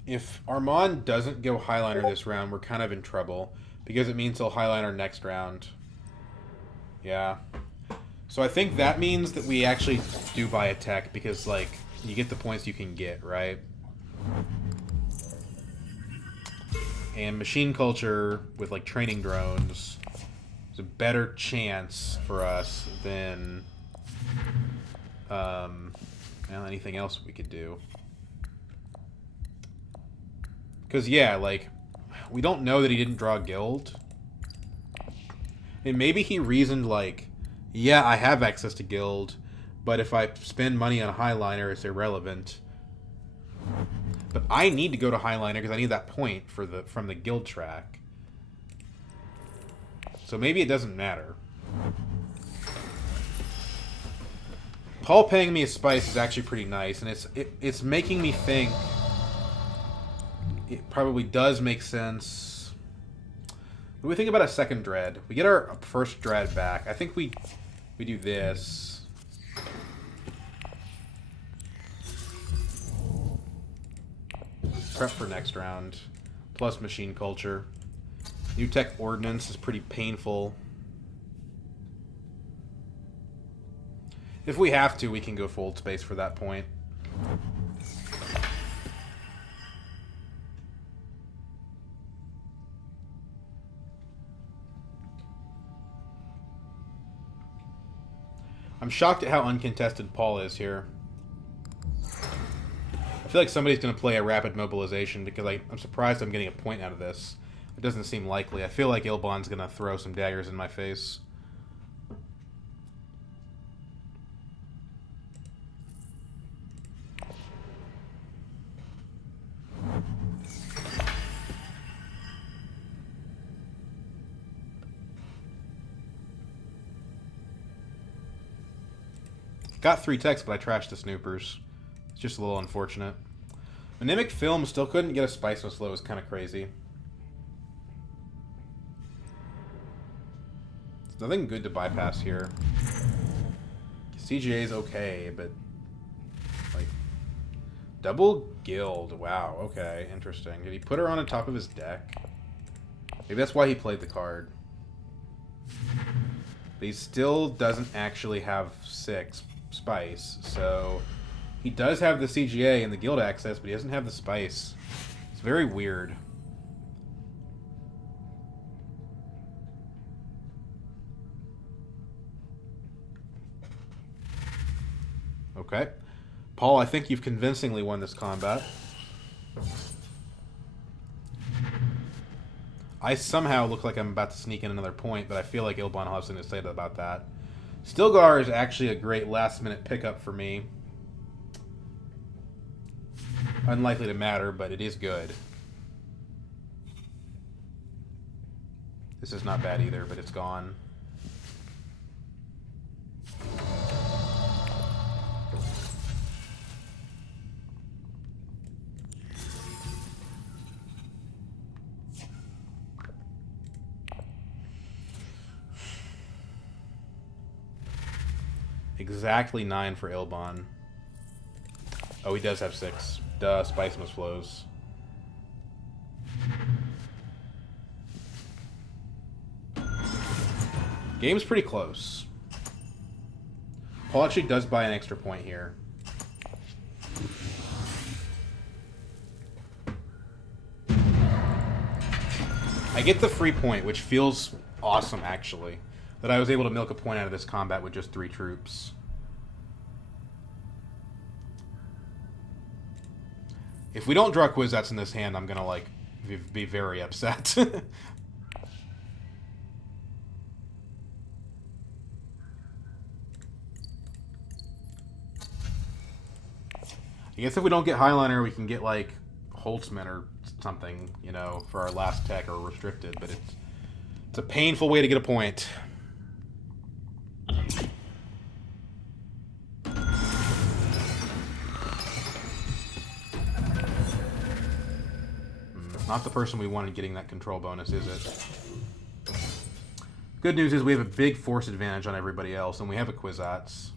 If Armand doesn't go Highliner this round, we're kind of in trouble. Because it means he'll Highliner next round. Yeah. So I think that means that we actually do buy a tech. Because, like, you get the points you can get, right? And machine culture with, like, training drones is a better chance for us than anything else we could do. Because, yeah, like, we don't know that he didn't draw a guild. And maybe he reasoned, like, yeah, I have access to guild, but if I spend money on a Highliner, it's irrelevant. But I need to go to Highliner because I need that point for from the guild track. So maybe it doesn't matter. Paul paying me a spice is actually pretty nice, and it's making me think it probably does make sense. What do we think about a second dread? We get our first dread back. I think we do this. Prep for next round. Plus machine culture. New tech ordnance is pretty painful. If we have to, we can go fold space for that point. I'm shocked at how uncontested Paul is here. I feel like somebody's going to play a rapid mobilization because I'm surprised I'm getting a point out of this. It doesn't seem likely. I feel like Ilban's going to throw some daggers in my face. Got 3 techs, but I trashed the snoopers. It's just a little unfortunate. Anemic Film still couldn't get a spice so slow. It was kind of crazy. There's nothing good to bypass here. CGA is okay, but like double guild. Wow. Okay, interesting. Did he put her on the top of his deck? Maybe that's why he played the card. But he still doesn't actually have 6 spice, so he does have the CGA and the guild access, but he doesn't have the spice. It's very weird. Okay. Paul, I think you've convincingly won this combat. I somehow look like I'm about to sneak in another point, but I feel like Ilban will have something to say about that. Stilgar is actually a great last-minute pickup for me. Unlikely to matter, but it is good. This is not bad either, but it's gone. Exactly 9 for Ilban. Oh, he does have 6. Duh, Spice Must flows. Game's pretty close. Paul actually does buy an extra point here. I get the free point, which feels awesome, actually. That I was able to milk a point out of this combat with just 3 troops. If we don't draw Kwisatz in this hand, I'm gonna, like, be very upset. I guess if we don't get Highliner, we can get, like, Holtzman or something, you know, for our last tech or restricted, but it's a painful way to get a point. Not the person we wanted getting that control bonus, is it? Good news is we have a big force advantage on everybody else, and we have a Kwisatz.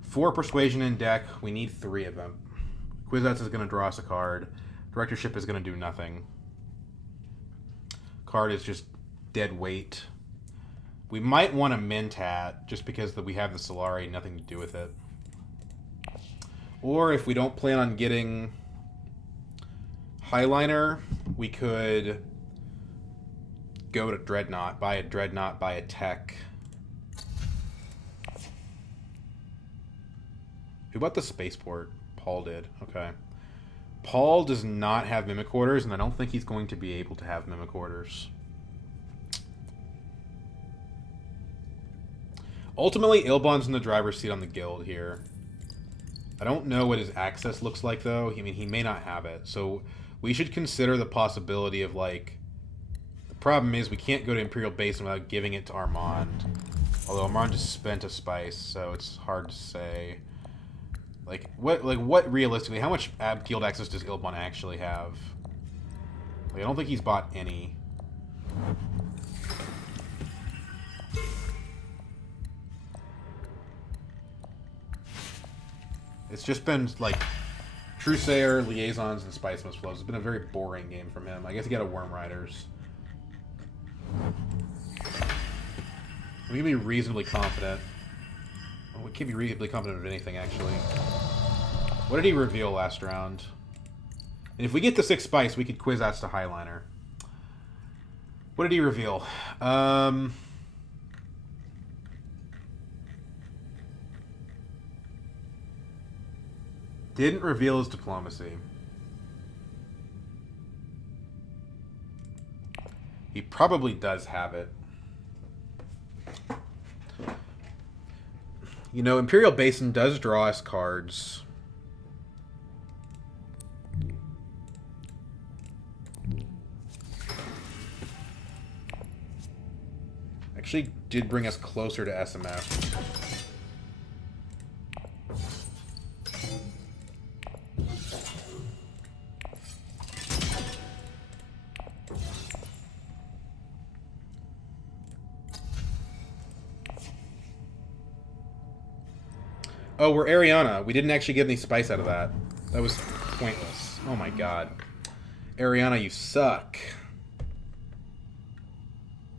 4 persuasion in deck. We need 3 of them. Kwisatz is going to draw us a card. Directorship is going to do nothing. Card is just dead weight. We might want a Mentat, just because we have the Solari, nothing to do with it. Or if we don't plan on getting Highliner, we could go to Dreadnought, buy a tech. Who bought the Spaceport? Paul did. Okay. Paul does not have Mimic Orders, and I don't think he's going to be able to have Mimic Orders. Ultimately, Ilban's in the driver's seat on the guild here. I don't know what his access looks like, though. I mean, he may not have it. So we should consider the possibility of, like... The problem is we can't go to Imperial Basin without giving it to Armand. Although Armand just spent a spice, so it's hard to say. What realistically, how much field access does Ilban actually have? Like, I don't think he's bought any. It's just been, like, Truesayer, Liaisons, and Spice Must Flows. It's been a very boring game from him. I guess he got a Worm Riders. We can be reasonably confident. Well, we can't be reasonably confident of anything, actually. What did he reveal last round? And if we get the 6 Spice, we could Kwisatz to Highliner. What did he reveal? Didn't reveal his diplomacy. He probably does have it. You know, Imperial Basin does draw us cards. Actually did bring us closer to SMF. Oh, we're Ariana. We didn't actually get any spice out of that. That was pointless. Oh my god. Ariana, you suck.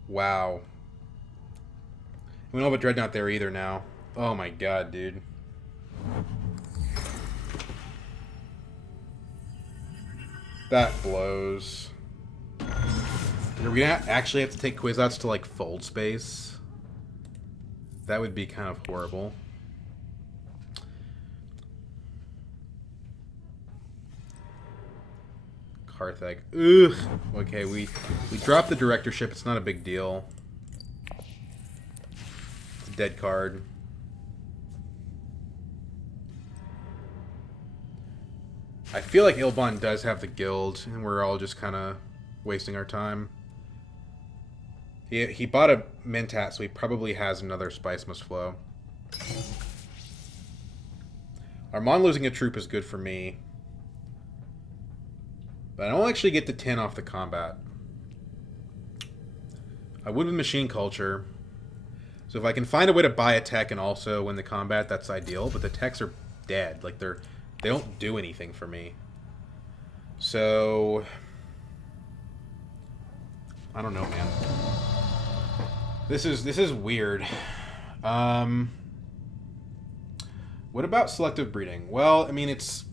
Wow. We don't have a Dreadnought there either now. Oh my god, dude. That blows. Are we gonna actually have to take Kwisatz to, like, fold space? That would be kind of horrible. Carthag. Ugh. Okay, we dropped the directorship. It's not a big deal. It's a dead card. I feel like Ilban does have the guild, and we're all just kind of wasting our time. He bought a Mentat, so he probably has another Spice Must Flow. Armand losing a troop is good for me. But I don't actually get the 10 off the combat. I would with Machine Culture. So if I can find a way to buy a tech and also win the combat, that's ideal. But the techs are dead. Like, they don't do anything for me. So I don't know, man. This is weird. What about selective breeding? Well, I mean, it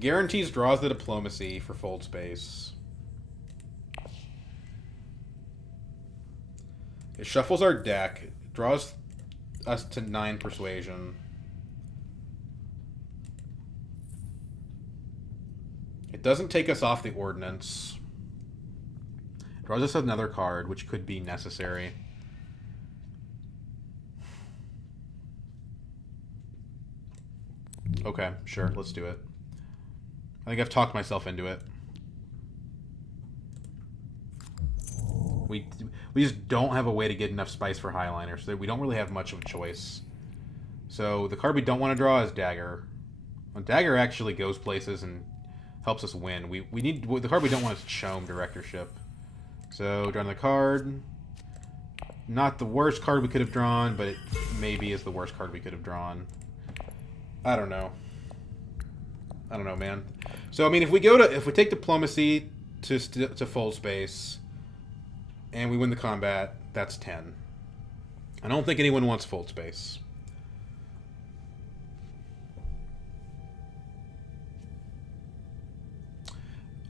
guarantees draws the diplomacy for fold space. It shuffles our deck. It draws us to 9 persuasion. It doesn't take us off the ordnance. It draws us another card, which could be necessary. Okay, sure, let's do it. I think I've talked myself into it. We just don't have a way to get enough spice for Highliner, so we don't really have much of a choice. So the card we don't want to draw is Dagger. Well, Dagger actually goes places and helps us win. We need the card we don't want is Chome Directorship. So drawing the card. Not the worst card we could have drawn, but it maybe is the worst card we could have drawn. I don't know. I don't know, man. So I mean, if we take diplomacy to fold space, and we win the combat, that's 10. I don't think anyone wants fold space.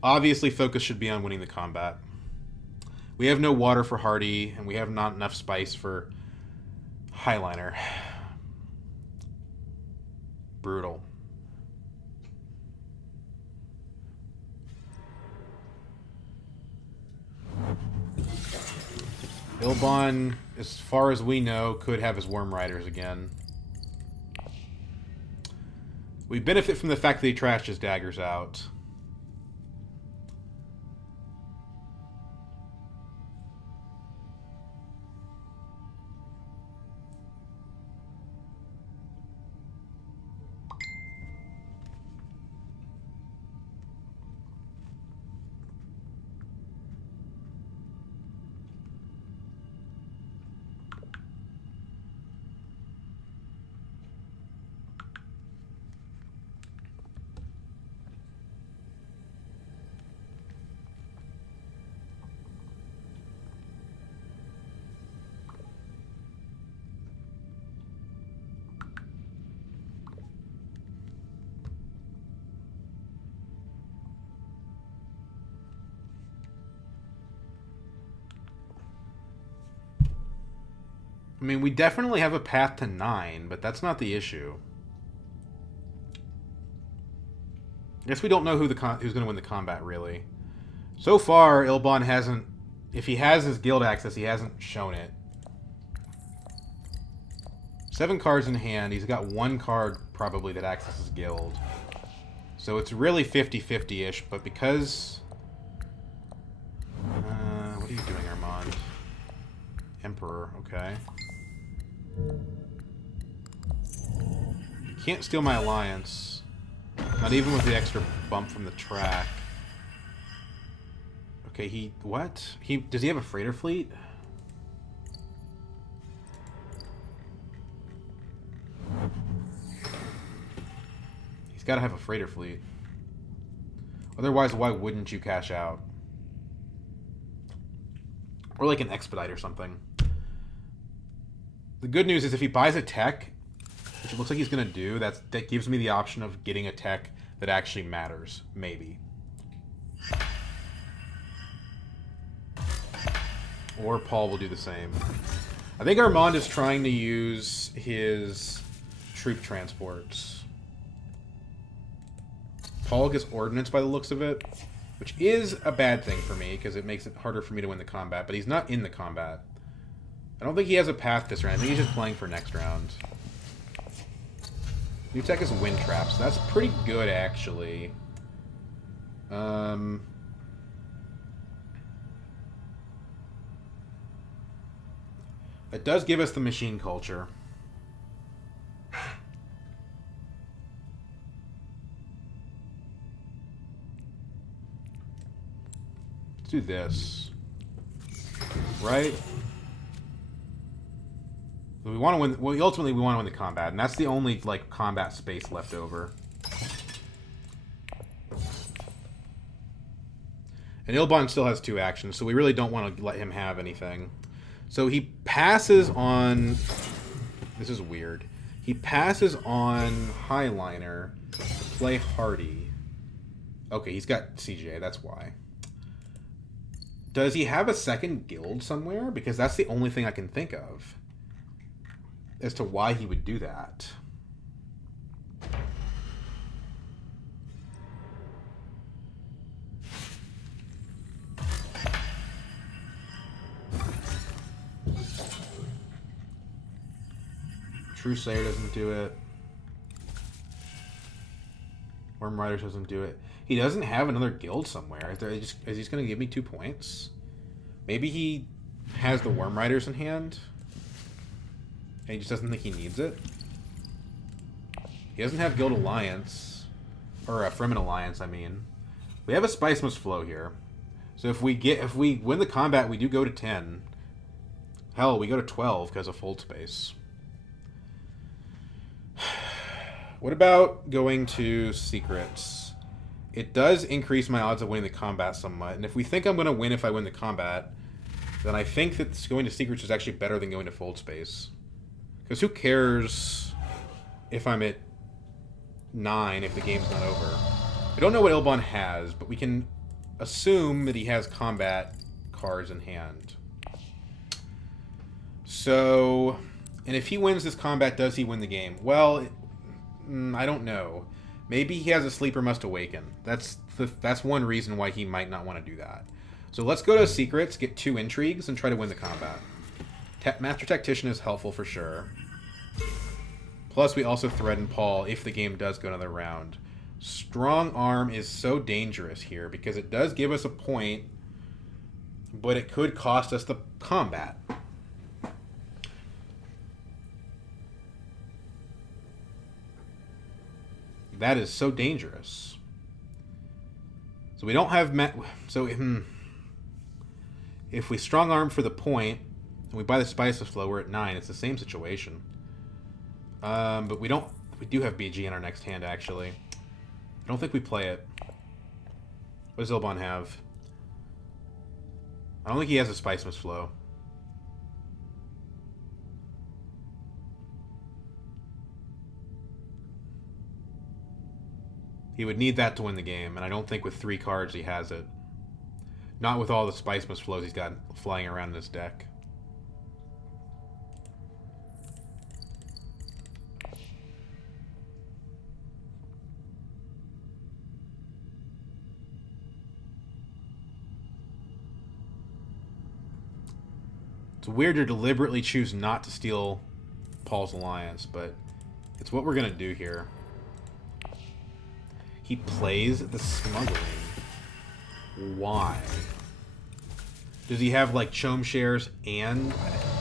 Obviously, focus should be on winning the combat. We have no water for Hardy, and we have not enough spice for Highliner. Brutal. Ilban, as far as we know, could have his Worm Riders again. We benefit from the fact that he trashed his daggers out. I mean, we definitely have a path to 9, but that's not the issue. I guess we don't know who's going to win the combat, really. So far, Ilban hasn't... If he has his guild access, he hasn't shown it. 7 cards in hand. He's got 1 card, probably, that accesses guild. So it's really 50-50-ish, but because... what are you doing, Armand? Emperor, okay. You can't steal my alliance. Not even with the extra bump from the track. Okay, what? Does he have a freighter fleet? He's got to have a freighter fleet. Otherwise, why wouldn't you cash out? Or like an expedite or something. The good news is if he buys a tech, which it looks like he's going to do, that gives me the option of getting a tech that actually matters. Maybe. Or Paul will do the same. I think Armand is trying to use his troop transports. Paul gets ordnance by the looks of it. which is a bad thing for me because it makes it harder for me to win the combat, but he's not in the combat. I don't think he has a path this round. I think he's just playing for next round. New tech is wind traps. That's pretty good, actually. It does give us the machine culture. Let's do this. Right? We want to win. Well, ultimately, we want to win the combat, and that's the only like combat space left over. And Ilban still has 2 actions, so we really don't want to let him have anything. So he passes on... This is weird. He passes on Highliner to play Hardy. Okay, he's got CJ, that's why. Does he have a second guild somewhere? Because that's the only thing I can think of as to why he would do that. True Slayer doesn't do it. Worm Riders doesn't do it. He doesn't have another guild somewhere. Is he just going to give me 2 points? Maybe he has the Worm Riders in hand, and he just doesn't think he needs it. He doesn't have Guild Alliance, or a Fremen Alliance. I mean, we have a Spice Must Flow here. So if we win the combat, we do go to 10. Hell, we go to 12 because of Fold Space. What about going to Secrets? It does increase my odds of winning the combat somewhat. And if we think I'm going to win if I win the combat, then I think that going to Secrets is actually better than going to Fold Space. Because who cares if I'm at 9 if the game's not over? We don't know what Ilban has, but we can assume that he has combat cards in hand. So... And if he wins this combat, does he win the game? Well, I don't know. Maybe he has a Sleeper Must Awaken. That's one reason why he might not want to do that. So let's go to Secrets, get 2 intrigues, and try to win the combat. Master Tactician is helpful for sure. Plus, we also threaten Paul if the game does go another round. Strong Arm is so dangerous here because it does give us a point, but it could cost us the combat. That is so dangerous. So we don't have... if we strong arm for the point, and we buy the Spice of Flow, we're at 9. It's the same situation. But we don't... We do have BG in our next hand, actually. I don't think we play it. What does Ilban have? I don't think he has a Spice Must Flow. He would need that to win the game, and I don't think with 3 cards he has it. Not with all the Spice Must Flows he's got flying around in his deck. It's weird to deliberately choose not to steal Paul's Alliance, but it's what we're going to do here. He plays the Smuggling. Why? Does he have, like, Chome Shares and...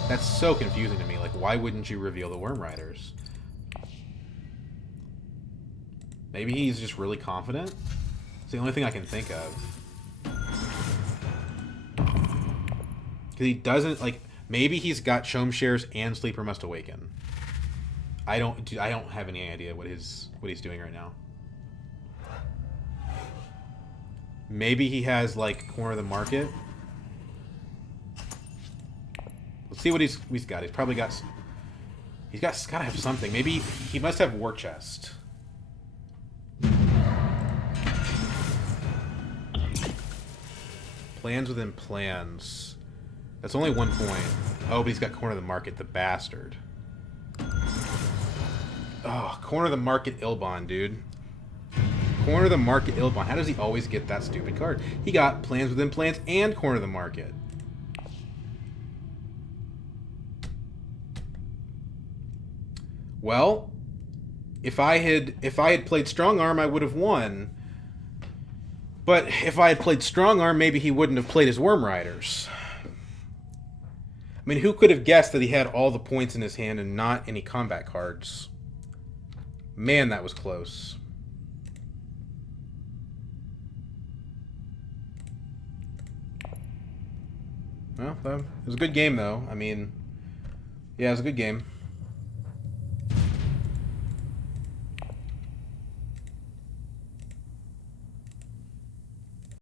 That's so confusing to me. Like, why wouldn't you reveal the Worm Riders? Maybe he's just really confident? It's the only thing I can think of. Because he doesn't, like... Maybe he's got Chome Shares and Sleeper Must Awaken. I don't have any idea what he's doing right now. Maybe he has, like, Corner of the Market. Let's see what he's got. He's probably got... He's got to have something. Maybe he must have War Chest. Plans within plans. That's only 1 point. Oh, but he's got Corner of the Market, the bastard. Oh, Corner of the Market Ilban, dude. Corner the Market Ilban. How does he always get that stupid card? He got Plans Within Plans and Corner the Market. Well, if I had played Strong Arm, I would have won. But if I had played Strong Arm, maybe he wouldn't have played his Worm Riders. I mean, who could have guessed that he had all the points in his hand and not any combat cards? Man, that was close. Well, it was a good game, though. I mean, yeah, it was a good game.